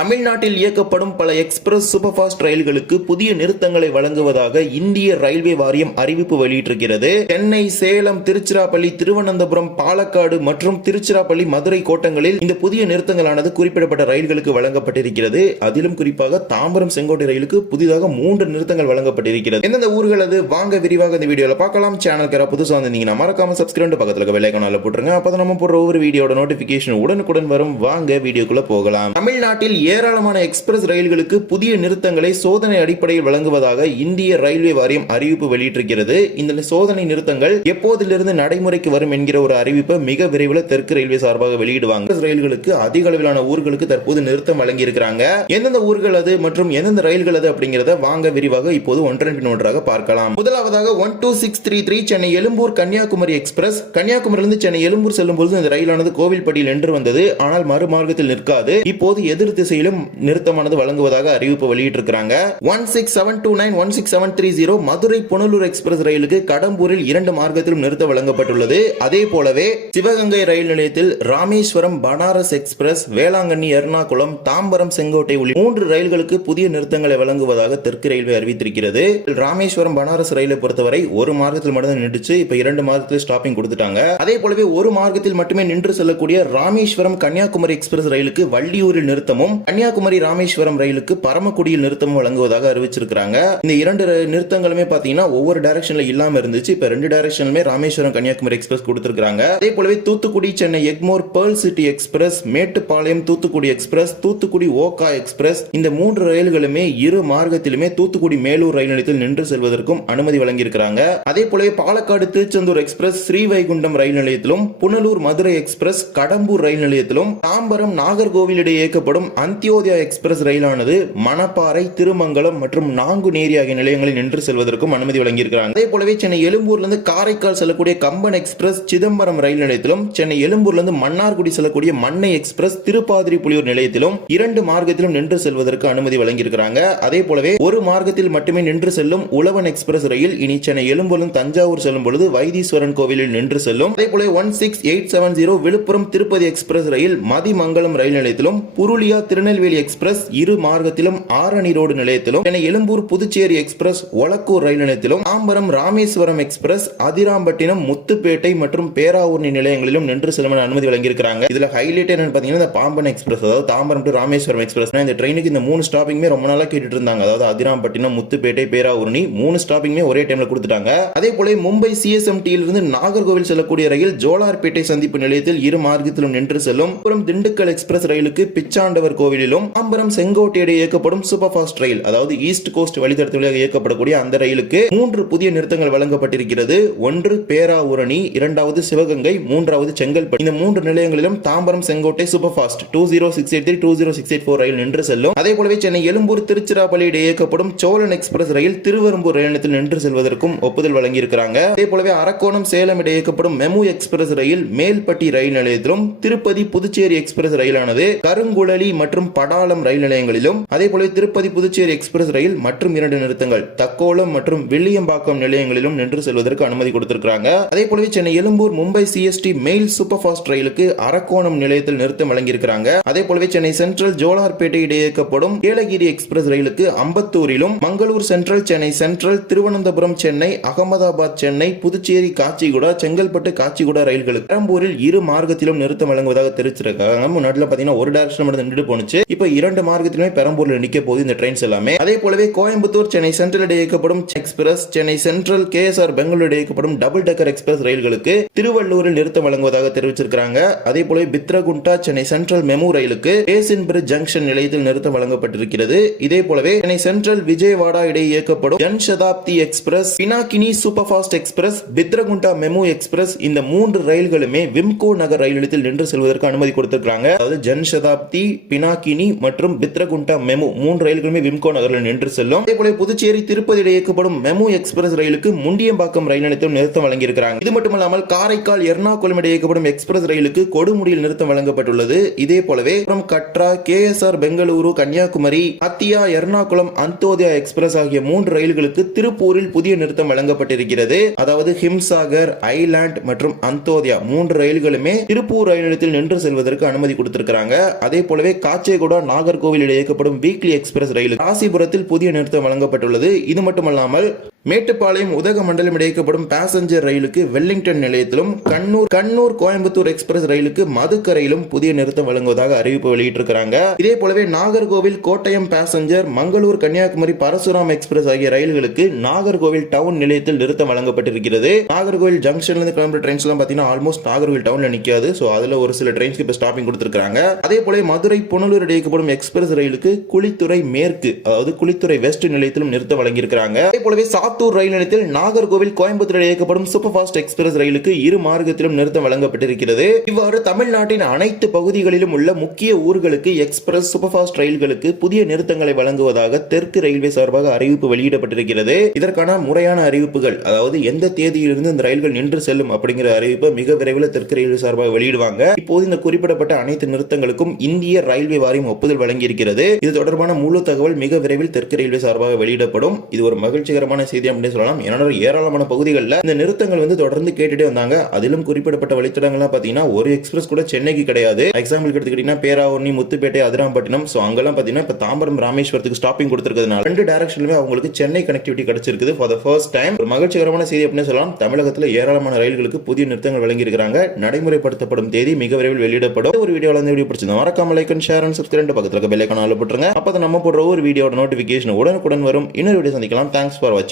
தமிழ்நாட்டில் இயக்கப்படும் பல எக்ஸ்பிரஸ் சூப்பர் ஃபாஸ்ட் ரயில்களுக்கு புதிய நிறுத்தங்களை வழங்குவதாக இந்திய ரயில்வே வாரியம் அறிவிப்பு வெளியிட்டிருக்கிறது. சென்னை சேலம் திருச்சிராப்பள்ளி திருவனந்தபுரம் பாலக்காடு மற்றும் திருச்சிராப்பள்ளி மதுரை கோட்டங்களில் இந்த புதிய நிறுத்தங்களானது குறிப்பிடப்பட்ட ரயில்களுக்கு வழங்கப்பட்டிருக்கிறது. அதிலும் குறிப்பாக தாம்பரம் செங்கோட்டை ரயிலுக்கு புதிதாக மூன்று நிறுத்தங்கள் வழங்கப்பட்டிருக்கிறது. எந்தெந்த ஊர்கள் அது வாங்க விரிவாக இந்த வீடியோவில் பார்க்கலாம். சேனல் புதுசாக புதுசா வந்தீங்கன்னா மறக்காம சப்ஸ்கிரைப் பக்கத்தில் இருக்க போட்டுருங்க. அப்போ நம்ம போடுற ஒவ்வொரு வீடியோட நோட்டிபிகேஷன் உடனுக்குடன் வரும். வாங்க வீடியோக்குள்ள போகலாம். தமிழ்நாட்டில் ஏராளமான எக்ஸ்பிரஸ் ரயில்களுக்கு புதிய நிறுத்தங்களை சோதனை அடிப்படையில் வழங்குவதாக இந்திய ரயில்வே வாரியம் அறிவிப்பு வெளியிட்டிருக்கிறது. இந்த சோதனை நிறுத்தங்கள் எப்போதிலிருந்து நடைமுறைக்கு வரும் என்கிற ஒரு அறிவிப்பை மிக விரைவில் தெற்கு ரயில்வே சார்பாக வெளியிடுவாங்க. ரயில்களுக்கு அதிக அளவிலான ஊர்களுக்கு தற்போது நிறுத்தம் வழங்கி இருக்கிறாங்க எந்தெந்த ஊர்கள் அது மற்றும் எந்தெந்த ரயில்கள் அது அப்படிங்கறத வாங்க விரிவாக இப்போது ஒன்றன் பின் ஒன்றாக பார்க்கலாம். முதலாவதாக one two six three three Chennai Egmore Kanyakumari express. கன்னியாகுமரியிலிருந்து Chennai Egmore செல்லும் பொழுது இந்த ரயிலானது கோவில்பட்டியில் நின்று வந்தது. ஆனால் மறுமார்க்கத்தில் நிற்காது. இப்போது எதிர் திசையிலும் நிறுத்தமானது வழங்குவதாக அறிவிப்பு வெளியிட்டிருக்கிறாங்க. One six seven two nine one six seven three zero Madurai Punalur express ரயிலுக்கு கடம்பூரில் இரண்டு மார்க்கத்திலும் நிறுத்த வழங்கப்பட்டுள்ளது. அதே போலவே சிவகங்கை ரயில் நிலையத்தில் ராமேஸ்வரம் பனாரஸ் எக்ஸ்பிரஸ் வேளாங்கண்ணி எர்ணாகுளம் தாம்பரம் செங்கோட்டை உள்ளிட்ட மூன்று ரயில்களுக்கு புதிய நிறுத்தங்களை வழங்குவதாக தெற்கு ரயில்வே அறிவித்திருக்கிறது. ராமேஸ்வரம் பனாரஸ் ரயிலை பொறுத்தவரை ஒரு மார்க்கத்தில் மட்டும் நின்றுச்சு இப்ப இரண்டு மார்க்கத்தில் ஸ்டாப்பிங் கொடுத்துட்டாங்க. அதே போலவே ஒரு மார்க்கத்தில் மட்டுமே நின்று செல்லக்கூடிய ராமேஸ்வரம் கன்னியாகுமரி எக்ஸ்பிரஸ் ரயிலுக்கு வள்ளியூரில் நிறுத்தமும் கன்னியாகுமரி ராமேஸ்வரம் ரயிலுக்கு பரமக்குடியில் நிறுத்தமும் வழங்குவதாக அறிவிச்சிருக்காங்க இந்த இரண்டு நிறுத்தங்களுமே பாத்தீங்கன்னா ஒவ்வொரு டைரக்ஷன்ல இல்லாம இருந்துச்சு. இப்ப ரெண்டு டைரக்ஷன்லுமே ராமேஸ்வரம் கன்னியாகுமரி எக்ஸ்பிரஸ் கொடுத்திருக்காங்க அதே போலவே Thoothukudi Chennai Egmore pearl city express Mettupalayam Thoothukudi express Thoothukudi Okha express இந்த மூன்று ரயில்களுமே இரு மார்க்கத்திலுமே தூத்துக்குடி மேலூர் ரயில் நிலையத்தில் நின்று செல்வதற்கும் அனுமதி வழங்கியிருக்கிறாங்க. அதே போலவே பாலக்காடு திருச்செந்தூர் எக்ஸ்பிரஸ் ஸ்ரீவைகுண்டம் ரயில் நிலையத்திலும் புனலூர் மதுரை எக்ஸ்பிரஸ் கடம்பூர் ரயில் நிலையத்திலும் தாம்பரம் நாகர்கோவில் இடையே இயக்கப்படும் அந்தியோதயா எக்ஸ்பிரஸ் ரயிலானது மணப்பாறை திருமங்கலம் மற்றும் நாங்குநேரி ஆகிய நிலையங்களில் நின்று செல்வதற்கும் அனுமதி வழங்கியிருக்கிறாங்க. அதே போலவே சென்னை எழும்பூர்லேருந்து காரைக்கால் செல்லக்கூடிய கம்பன் எக்ஸ்பிரஸ் சிதம்பரம் ரயில் நிலையத்திலும் சென்னை எழும்பூர்லேருந்து மன்னார்குடி செல்லக்கூடிய மண்ணை எக்ஸ்பிரஸ் திருப்பாதிரி புலியூர் நிலையத்திலும் இரண்டு மார்க்கத்திலும் நின்று செல்வதற்கு அனுமதி வழங்கியிருக்கிறாங்க. அதே போலவே ஒரு மார்க்கத்தில் மட்டுமே நின்று செல்லும் உழவன் எக்ஸ்பிரஸ் ரயில் இனி சென்னை எழும்பூரிலும் தஞ்சாவூர் செல்லும் பொழுது வைத்தீஸ்வரன் கோவிலில் நின்று செல்லும். அதே போல one six eight seven zero Villupuram Tirupati express ரயில் மதிமங்கலம் ரயில் நிலையத்திலும் புருளியா திரு திருநெல்வேலி எக்ஸ்பிரஸ் இரு மார்க்கத்திலும் ஆரணி ரோடு நிலையத்திலும் சென்னை எழும்பூர் புதுச்சேரி எக்ஸ்பிரஸ் ஒலக்கூர் ரயில் நிலையத்திலும் தாம்பரம் ராமேஸ்வரம் எக்ஸ்பிரஸ் அதிராம்பட்டினம் முத்துப்பேட்டை மற்றும் பேராவூர்ணி நிலையங்களிலும் நின்று செல்லும் அனுமதி வழங்கியிருக்காங்க இதுல ஹைலைட் என்னன்னு பாத்தீங்கன்னா இந்த பாம்பன் எக்ஸ்பிரஸ் அதாவது தாம்பரம் டு ராமேஸ்வரம் எக்ஸ்பிரஸ். இந்த ட்ரெயினுக்கு இந்த மூணு ஸ்டாப்பிங்குமே ரொம்ப நாளா கேட்டுட்டு இருந்தாங்க அதாவது அதிராம்பட்டினம் முத்துப்பேட்டை பேராவூர்ணி மூணு ஸ்டாப்பிங்குமே ஒரே டைம்ல கொடுத்துட்டாங்க. அதே போல மும்பை சிஎஸ்எம்டி இருந்து நாகர்கோவில் செல்லக்கூடிய ரயில் ஜோலார்பேட்டை சந்திப்பு நிலையத்தில் இரு மார்க்கத்திலும் நின்று செல்லும். அப்புறம் திண்டுக்கல் எக்ஸ்பிரஸ் ரயிலுக்கு பிச்சாண்டவர் கோவிலிலும் தாம்பரம் செங்கோட்டை இடையே இயக்கப்படும் சூப்பர் ஃபாஸ்ட் ரயில் அதாவது ஈஸ்ட் கோஸ்ட் வழித்தடத்து வழியாக இயக்கப்படக்கூடிய அந்த ரயிலுக்கு மூன்று புதிய நிறுத்தங்கள் வழங்கப்பட்டிருக்கிறது. ஒன்று பேராவூரணி இரண்டாவது சிவகங்கை மூன்றாவது செங்கல்பட்டு. இந்த மூன்று நிலையங்களிலும் Tambaram Sengottai super fast two zero six eight three two zero six eight four ரயில் நின்று செல்லும். அதே போலவே சென்னை எழும்பூர் திருச்சிராப்பள்ளி இடையே இயக்கப்படும் சோழன் எக்ஸ்பிரஸ் ரயில் திருவெரும்பூர் ரயில் நிலையத்தில் நின்று செல்வதற்கும் ஒப்புதல் வழங்கியிருக்கிறாங்க. அதே போலவே அரக்கோணம் சேலம் இடையே இயக்கப்படும் மெமு எக்ஸ்பிரஸ் ரயில் மேல்பட்டி ரயில் நிலையத்திலும் திருப்பதி புதுச்சேரி எக்ஸ்பிரஸ் ரயிலானது கருங்குழலி மற்றும் படாலம் ரயில் நிலையங்களிலும் அதேபோல திருப்பதி புதுச்சேரி எக்ஸ்பிரஸ் ரயில் மற்றும் இரண்டு நிறுத்தங்கள் தக்கோலம் மற்றும் வில்லியம்பாக்கம் நிலையங்களிலும் நின்று செல்வதற்கு அனுமதி கொடுத்திருக்கிறாங்க. அதே போலவே Chennai Egmore Mumbai CST mail super fast ரயிலுக்கு அரக்கோணம் நிலையத்தில் நிறுத்தம் வழங்கியிருக்கிறாங்க. அதே போலவே சென்னை சென்ட்ரல் ஜோலார்பேட்டை இடையே இயக்கப்படும் ஏலகிரி எக்ஸ்பிரஸ் ரயிலுக்கு அம்பத்தூரிலும் மங்களூர் சென்ட்ரல் சென்னை சென்ட்ரல் திருவனந்தபுரம் சென்னை அகமதாபாத் சென்னை புதுச்சேரி காச்சிகுடா செங்கல்பட்டு காச்சிகுடா ரயில்களுக்கு பெரம்பூரில் இரு மார்க்கத்திலும் நிறுத்தம் வழங்குவதாக தெரிவிச்சிருக்காங்க. முன்னாடில பாத்தீங்கன்னா ஒரு டேரக்ஷன் மட்டும் நின்று போனுச்சு ஆரம்பிச்சு இப்போ இரண்டு மார்க்கத்திலுமே பெரம்பூர்ல நிக்க போகுது இந்த ட்ரெயின்ஸ் எல்லாமே. அதே போலவே கோயம்புத்தூர் சென்னை சென்ட்ரல் இடையே இயக்கப்படும் express Chennai central K S R Bangalore இடையே இயக்கப்படும் டபுள் டெக்கர் எக்ஸ்பிரஸ் ரயில்களுக்கு திருவள்ளூரில் நிறுத்தம் வழங்குவதாக தெரிவிச்சிருக்காங்க அதே போலவே பித்ரகுண்டா சென்னை சென்ட்ரல் மெமு ரயிலுக்கு பேசின்பிரிட்ஜ் ஜங்ஷன் நிலையத்தில் நிறுத்தம் வழங்கப்பட்டிருக்கிறது. இதே போலவே சென்னை சென்ட்ரல் விஜயவாடா இடையே இயக்கப்படும் Jan Shatabdi express Pinakini super fast express Bitragunta MEMU express இந்த மூன்று ரயில்களுமே விம்கோ நகர் ரயில் நிலையத்தில் நின்று செல்வதற்கு அனுமதி கொடுத்திருக்காங்க அதாவது ஜன் சதாப்தி பினாக்கினி மற்றும் பித்ரகுண்டா மெமு மூன்று ரயில்களுமே விம்கோ நகரில் நின்று செல்லும். அதே போல புதுச்சேரி திருப்பதி இயக்கப்படும் மெமு எக்ஸ்பிரஸ் ரயிலுக்கு முண்டியம்பாக்கம் ரயில் நிலையத்தில் நிறுத்தம் வழங்கியிருக்கிறாங்க. இது மட்டுமல்லாமல் காரைக்கால் எர்ணாகுளம் இடையே இயக்கப்படும் எக்ஸ்பிரஸ் ரயிலுக்கு கொடுமுடியில் நிறுத்தம் வழங்கப்பட்டுள்ளது. இதே போலவே அப்புறம் கட்ரா கேஎஸ்ஆர் பெங்களூரு கன்னியாகுமரி அத்தியா எர்ணாகுளம் அந்தோதயா எக்ஸ்பிரஸ் ஆகிய மூன்று ரயில்களுக்கு திருப்பூரில் புதிய நிறுத்தம் வழங்கப்பட்டிருக்கிறது. அதாவது ஹிம்சாகர் ஐலாண்ட் மற்றும் அந்தோதயா மூன்று ரயில்களுமே திருப்பூர் ரயில் நிலையத்தில் நின்று செல்வதற்கு அனுமதி கொடுத்திருக்கிறாங்க. அதே போலவே காட்சி காச்சேகுடா நாகர்கோவில் இடையே இயக்கப்படும் வீக்லி எக்ஸ்பிரஸ் ரயில் ராசிபுரத்தில் புதிய நிறுத்தம் வழங்கப்பட்டுள்ளது. இது மட்டுமல்லாமல் மேட்டுப்பாளையம் உதகமண்டலம் இடையக்கப்படும் பேசஞ்சர் ரயிலுக்கு வெல்லிங்டன் நிலையத்திலும் கண்ணூர் கண்ணூர் கோயம்புத்தூர் எக்ஸ்பிரஸ் ரயிலுக்கு மதுக்கரையிலும் புதிய நிறுத்தம் வழங்குவதாக அறிவிப்பு வெளியிட்டிருக்கிறாங்க. இதே போலவே நாகர்கோவில் கோட்டயம் பேசஞ்சர் மங்களூர் கன்னியாகுமரி பரசுராம் எக்ஸ்பிரஸ் ஆகிய ரயில்களுக்கு நாகர்கோவில் டவுன் நிலையத்தில் நிறுத்தம் வழங்கப்பட்டிருக்கிறது. நாகர்கோவில் ஜங்ஷன்ல இருந்து கிளம்புற ட்ரெயின்ஸ் எல்லாம் பாத்தீங்கன்னா ஆல்மோஸ்ட் நாகர்கோவில் டவுன்ல நிக்காது. சோ அதுல ஒரு சில ட்ரெயின்ஸ்க்கு இப்ப ஸ்டாப்பிங் கொடுத்திருக்காங்க அதே போல மதுரை புனலூர் இடையக்கப்படும் எக்ஸ்பிரஸ் ரயிலுக்கு குளித்துறை மேற்கு அதாவது குளித்துறை வெஸ்ட் நிலையத்திலும் நிறுத்தம் வழங்கியிருக்கிறாங்க. அதே போலவே சாப் சாத்தூர் ரயில் நிலையத்தில் நாகர்கோவில் கோயம்புத்தூர் இயக்கப்படும் சூப்பர் ஃபாஸ்ட் எக்ஸ்பிரஸ் ரயிலுக்கு இரு மார்க்கத்திலும் நிறுத்தம் வழங்கப்பட்டிருக்கிறது. இவ்வாறு தமிழ்நாட்டின் அனைத்து பகுதிகளிலும் உள்ள முக்கிய ஊர்களுக்கு எக்ஸ்பிரஸ் சூப்பர் ஃபாஸ்ட் ரயில்களுக்கு புதிய நிறுத்தங்களை வழங்குவதாக தெற்கு ரயில்வே சார்பாக அறிவிப்பு வெளியிடப்பட்டிருக்கிறது. இதற்கான முறையான அறிவிப்புகள் அதாவது எந்த தேதியிலிருந்து இந்த ரயில்கள் நின்று செல்லும் அப்படிங்கிற அறிவிப்பை மிக விரைவில் தெற்கு ரயில்வே சார்பாக வெளியிடுவாங்க. இப்போது இந்த குறிப்பிடப்பட்ட அனைத்து நிறுத்தங்களுக்கும் இந்திய ரயில்வே வாரியம் ஒப்புதல் வழங்கியிருக்கிறது. இது தொடர்பான முழு தகவல் மிக விரைவில் தெற்கு ரயில்வே சார்பாக வெளியிடப்படும். இது ஒரு மகிழ்ச்சிகரமான செய்தி. அப்படின்னு சொல்லலாம். ஏன்னா ஏராளமான பகுதிகளில் இந்த நிறுத்தங்கள் வந்து தொடர்ந்து கேட்டுட்டே வந்தாங்க. அதிலும் குறிப்பிடப்பட்ட வழித்தடங்கள்லாம் பார்த்தீங்கன்னா ஒரு எக்ஸ்பிரஸ் கூட சென்னைக்கு கிடையாது. எக்ஸாம்பிள் எடுத்துக்கிட்டீங்கன்னா பேராவூர்ணி முத்துப்பேட்டை அதிராம்பட்டினம். ஸோ அங்கெல்லாம் பார்த்தீங்கன்னா இப்போ தாம்பரம் ராமேஸ்வரத்துக்கு ஸ்டாப்பிங் கொடுத்துருக்கிறதுனால ரெண்டு டேரக்ஷன்லுமே அவங்களுக்கு சென்னை கனெக்டிவிட்டி கிடைச்சிருக்குது ஃபார் த ஃபர்ஸ்ட் டைம் ஒரு மகிழ்ச்சிகரமான செய்தி அப்படின்னு சொல்லலாம். தமிழகத்தில் ஏராளமான ரயில்களுக்கு புதிய நிறுத்தங்கள் வழங்கியிருக்கிறாங்க. நடைமுறைப்படுத்தப்படும் தேதி மிக விரைவில் வெளியிடப்படும். ஒரு வீடியோவில் வந்து வீடியோ பிடிச்சிருந்தா மறக்காம like and share and subscribe பக்கத்தில் இருக்க பெல்லைக்கான போட்டுருங்க. அப்போ நம்ம போடுற ஒரு வீடியோட நோட்டிஃபிகேஷன் உடனுக்குடன் வரும். இன்னொரு வீடியோ சந்திக்கலாம். தேங்க்ஸ் ஃபார் வாட்சிங்